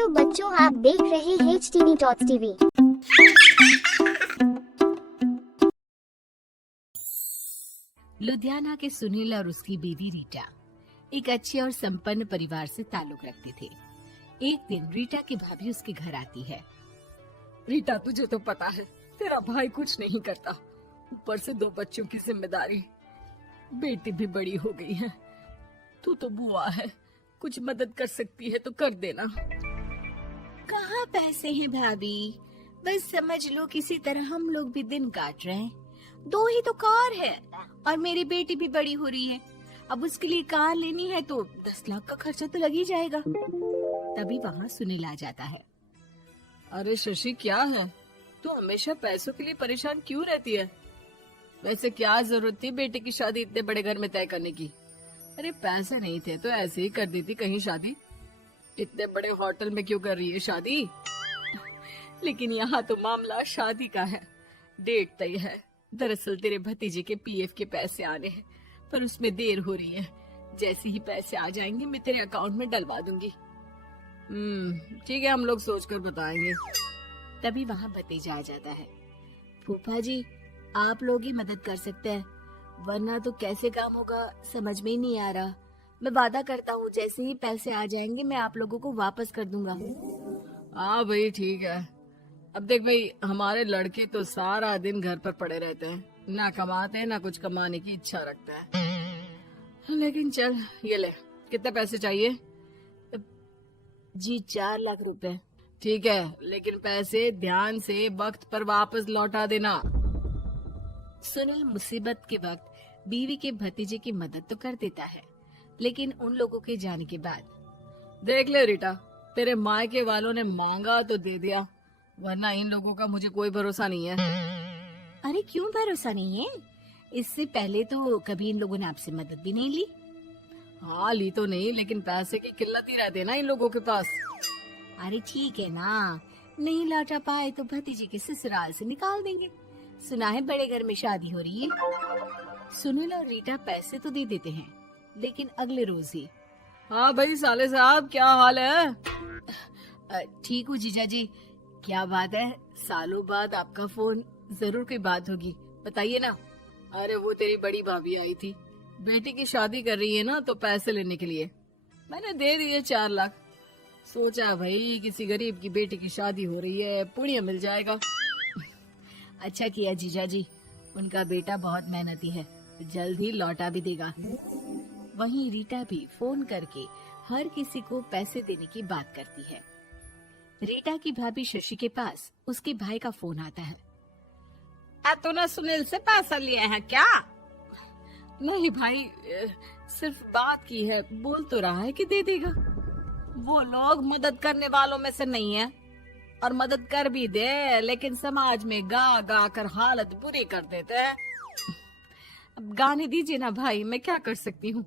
Hello बच्चों, आप देख रहे हैं HTV Tots TV। लुधियाना के सुनील और उसकी बीवी रीटा एक अच्छे और संपन्न परिवार से ताल्लुक रखते थे। एक दिन रीटा की भाभी उसके घर आती है। रीटा, तुझे तो पता है तेरा भाई कुछ नहीं करता, ऊपर से 2 बच्चों की जिम्मेदारी, बेटी भी बड़ी हो गई है। तू तो बुआ है, कुछ मदद कर सकती है तो कर देना। कहाँ पैसे हैं भाभी, बस समझ लो किसी तरह हम लोग भी दिन काट रहे हैं। 2 ही तो कार है और मेरी बेटी भी बड़ी हो रही है। अब उसके लिए कार लेनी है तो 10 लाख का खर्चा तो लग ही जाएगा। तभी वहाँ सुनील आ जाता है। अरे शशि, क्या है, तू हमेशा पैसों के लिए परेशान क्यों रहती है? वैसे क्या जरूरत थी बेटी की शादी इतने बड़े घर में तय करने की? अरे पैसे नहीं थे तो ऐसे ही कर देती कहीं शादी। इतने बड़े होटल में क्यों कर रही है शादी? लेकिन यहाँ तो मामला शादी का है, डेट तय है। दरअसल तेरे भतीजे के PF के पैसे आने हैं, पर उसमें देर हो रही है। जैसे ही पैसे आ जाएंगे मैं तेरे अकाउंट में डलवा दूंगी। ठीक है, हम लोग सोचकर बताएंगे। तभी वहाँ भतीजा आ जाता है। फूफा जी, आप लोग ही मदद कर सकते हैं, वरना तो कैसे काम होगा समझ में ही नहीं आ रहा। मैं वादा करता हूँ जैसे ही पैसे आ जाएंगे मैं आप लोगों को वापस कर दूंगा। हाँ भाई, ठीक है। अब देख भाई, हमारे लड़के तो सारा दिन घर पर पड़े रहते हैं, ना कमाते हैं ना कुछ कमाने की इच्छा रखते हैं। लेकिन चल ये ले, कितने पैसे चाहिए? जी 4 लाख रुपए। ठीक है, लेकिन पैसे ध्यान से वक्त पर वापस लौटा देना। सुनील मुसीबत के वक्त बीवी के भतीजे की मदद तो कर देता है, लेकिन उन लोगों के जाने के बाद देख ले रीटा, तेरे मायके वालों ने मांगा तो दे दिया, वरना इन लोगों का मुझे कोई भरोसा नहीं है। अरे क्यों भरोसा नहीं है? इससे पहले तो कभी इन लोगों ने आपसे मदद भी नहीं ली। हाँ, ली तो नहीं, लेकिन पैसे की किल्लत ही रहती है ना इन लोगों के पास। अरे ठीक है ना, नहीं लौटा पाए तो भतीजे के ससुराल से निकाल देंगे। सुना है बड़े घर में शादी हो रही है। सुनील और रीटा पैसे तो दे देते हैं, लेकिन अगले रोज ही। हाँ भाई साले साहब, क्या हाल है? ठीक हूँ जीजा जी। क्या बात है, सालों बाद आपका फोन, जरूर कोई बात होगी, बताइए ना। अरे वो तेरी बड़ी भाभी आई थी, बेटी की शादी कर रही है ना, तो पैसे लेने के लिए मैंने दे दिए 4 लाख। सोचा भाई किसी गरीब की बेटी की शादी हो रही है, पुण्य मिल जाएगा। अच्छा किया जीजा जी, उनका बेटा बहुत मेहनती है, जल्द ही लौटा भी देगा। वहीं रीटा भी फोन करके हर किसी को पैसे देने की बात करती है। रीटा की भाभी शशि के पास उसके भाई का फोन आता है। तूने सुनील से पैसा लिया है क्या? नहीं भाई, सिर्फ बात की है, बोल तो रहा है कि दे देगा। वो लोग मदद करने वालों में से नहीं है, और मदद कर भी दे लेकिन समाज में गा गा कर हालत बुरी कर देते हैं। अब गाने दीजिए ना भाई, मैं क्या कर सकती हूँ,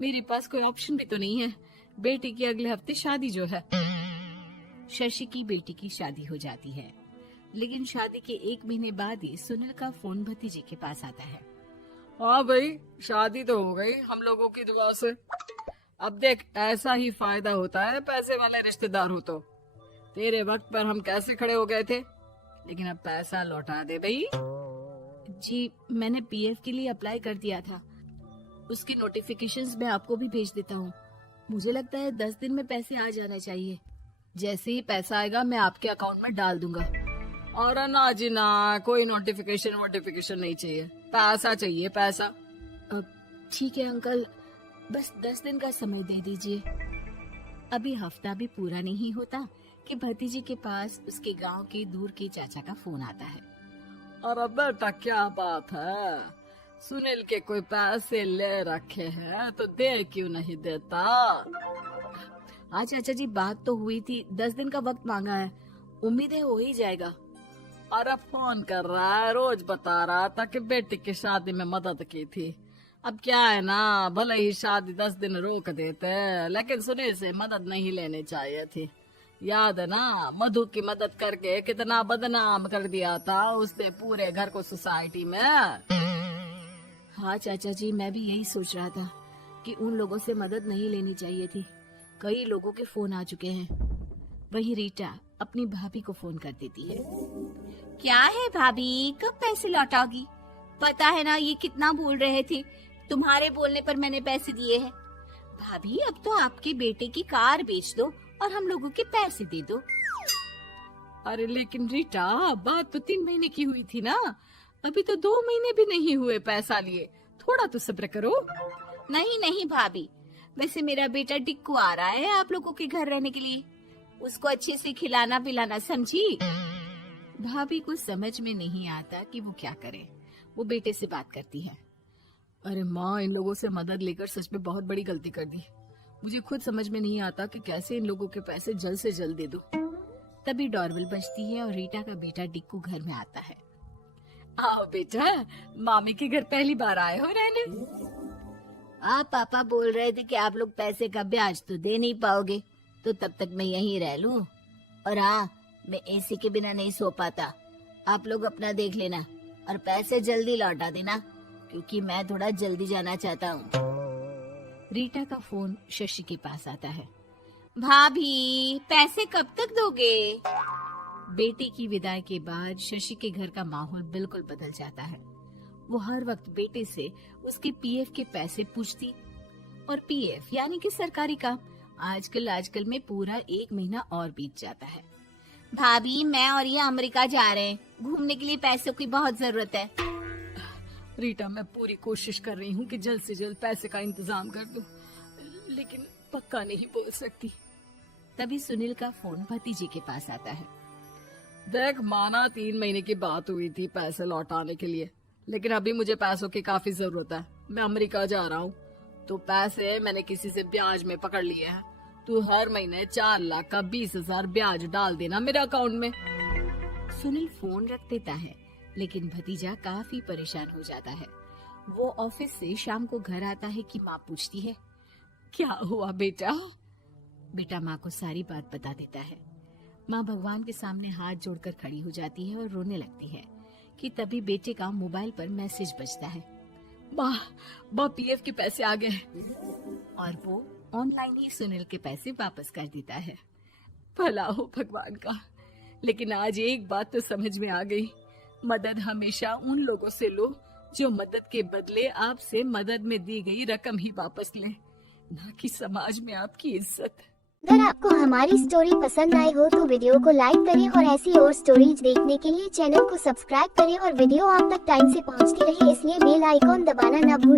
मेरे पास कोई ऑप्शन भी तो नहीं है। बेटी की अगले हफ्ते शादी जो है। शशि की बेटी की शादी हो जाती है, लेकिन शादी के 1 महीने बाद ही सुनील का फोन भतीजे के पास आता है। हाँ भाई, शादी तो हो गई हम लोगों की दुआ से। अब देख, ऐसा ही फायदा होता है पैसे वाले रिश्तेदार हो तो। तेरे वक्त पर हम कैसे खड़े हो गए थे, लेकिन अब पैसा लौटा दे भाई। जी मैंने PF के लिए अप्लाई कर दिया था, उसकी नोटिफिकेशंस मैं आपको भी भेज देता हूँ। मुझे लगता है 10 दिन में पैसे आ जाना चाहिए। जैसे ही पैसा आएगा मैं आपके अकाउंट में डाल दूंगा। और ना जी ना, कोई नोटिफिकेशन नहीं चाहिए, पैसा चाहिए, पैसा। ठीक है अंकल, बस 10 दिन का समय दे दीजिए। अभी हफ्ता भी पूरा नहीं होता कि भतीजे के पास उसके गांव के दूर के चाचा का फोन आता है। अरे बेटा, क्या बात है, सुनील के कोई पैसे ले रखे हैं तो दे क्यों नहीं देता? हाँ चाचा जी, बात तो हुई थी, 10 दिन का वक्त मांगा है, उम्मीद है हो ही जाएगा। अरे फोन कर रहा है, रोज बता रहा था कि बेटी की शादी में मदद की थी। अब क्या है ना, भले ही शादी 10 दिन रोक देते, लेकिन सुनील से मदद नहीं लेनी चाहिए थी। याद है ना, मधु की मदद करके कितना बदनाम कर दिया था उसने पूरे घर को सोसाइटी में। हाँ चाचा जी, मैं भी यही सोच रहा था कि उन लोगों से मदद नहीं लेनी चाहिए थी। कई लोगों के फोन आ चुके हैं। वहीं रीटा अपनी भाभी को फोन कर देती है। क्या है भाभी, कब पैसे लौटाओगी? पता है ना ये कितना बोल रहे थे, तुम्हारे बोलने पर मैंने पैसे दिए हैं। भाभी अब तो आपके बेटे की कार बेच दो और हम लोगों के पैसे दे दो। अरे लेकिन रीटा, बात तो 3 महीने की हुई थी ना, अभी तो 2 महीने भी नहीं हुए पैसा लिए, थोड़ा तो सब्र करो। नहीं नहीं भाभी, वैसे मेरा बेटा डिक्कू आ रहा है आप लोगों के घर रहने के लिए, उसको अच्छे से खिलाना पिलाना, समझी? भाभी को समझ में नहीं आता कि वो क्या करे। वो बेटे से बात करती है। अरे माँ, इन लोगों से मदद लेकर सच में बहुत बड़ी गलती कर दी। मुझे खुद समझ में नहीं आता कि कैसे इन लोगों के पैसे जल्द से जल्द दे दूं। तभी डोरबेल बजती है और रीटा का बेटा डिक्कू घर में आता है। आओ बेटा, मामी के घर पहली बार आए हो रहने? आप पापा बोल रहे थे कि आप लोग पैसे का ब्याज तो दे नहीं पाओगे, तो तब तक मैं यहीं रह लूं। और हाँ, मैं एसी के बिना नहीं सो पाता, आप लोग अपना देख लेना और पैसे जल्दी लौटा देना, क्योंकि मैं थोड़ा जल्दी जाना चाहता हूँ। रीटा का फोन शशि के पास आता है। भाभी, पैसे कब तक दोगे? बेटी की विदाई के बाद शशि के घर का माहौल बिल्कुल बदल जाता है। वो हर वक्त बेटे से उसके पीएफ के पैसे पूछती, और पीएफ यानी कि सरकारी काम आजकल में पूरा 1 महीना और बीत जाता है। भाभी, मैं और ये अमेरिका जा रहे हैं, घूमने के लिए पैसों की बहुत जरूरत है। रीटा, मैं पूरी कोशिश कर रही हूँ कि जल्द से जल्द पैसे का इंतजाम कर दूं, लेकिन पक्का नहीं बोल सकती। तभी सुनील का फोन भतीजे के पास आता है। देख माना 3 महीने की बात हुई थी पैसे लौटाने के लिए, लेकिन अभी मुझे पैसों की काफी जरूरत है। मैं अमेरिका जा रहा हूँ, तो पैसे मैंने किसी से ब्याज में पकड़ लिए हैं। तू हर महीने 4 लाख का 20,000 ब्याज डाल देना मेरे अकाउंट में। सुनील फोन रख देता है, लेकिन भतीजा काफी परेशान हो जाता है। वो ऑफिस से शाम को घर आता है कि माँ पूछती है, क्या हुआ बेटा? बेटा माँ को सारी बात बता देता है। माँ भगवान के सामने हाथ जोड़कर खड़ी हो जाती है और रोने लगती है कि तभी बेटे का मोबाइल पर मैसेज बजता है। माँ, पीएफ के पैसे आ गए। और वो ऑनलाइन ही सुनील के पैसे वापस कर देता है। भला हो भगवान का। लेकिन आज एक बात तो समझ में आ गई, मदद हमेशा उन लोगों से लो जो मदद के बदले आपसे मदद में दी गई रकम ही वापस लें, ना कि समाज में आपकी इज्जत। अगर आपको हमारी स्टोरी पसंद आई हो तो वीडियो को लाइक करें और ऐसी और स्टोरीज देखने के लिए चैनल को सब्सक्राइब करें और वीडियो आप तक टाइम से पहुंचती रहे इसलिए बेल आइकॉन दबाना ना भूलें।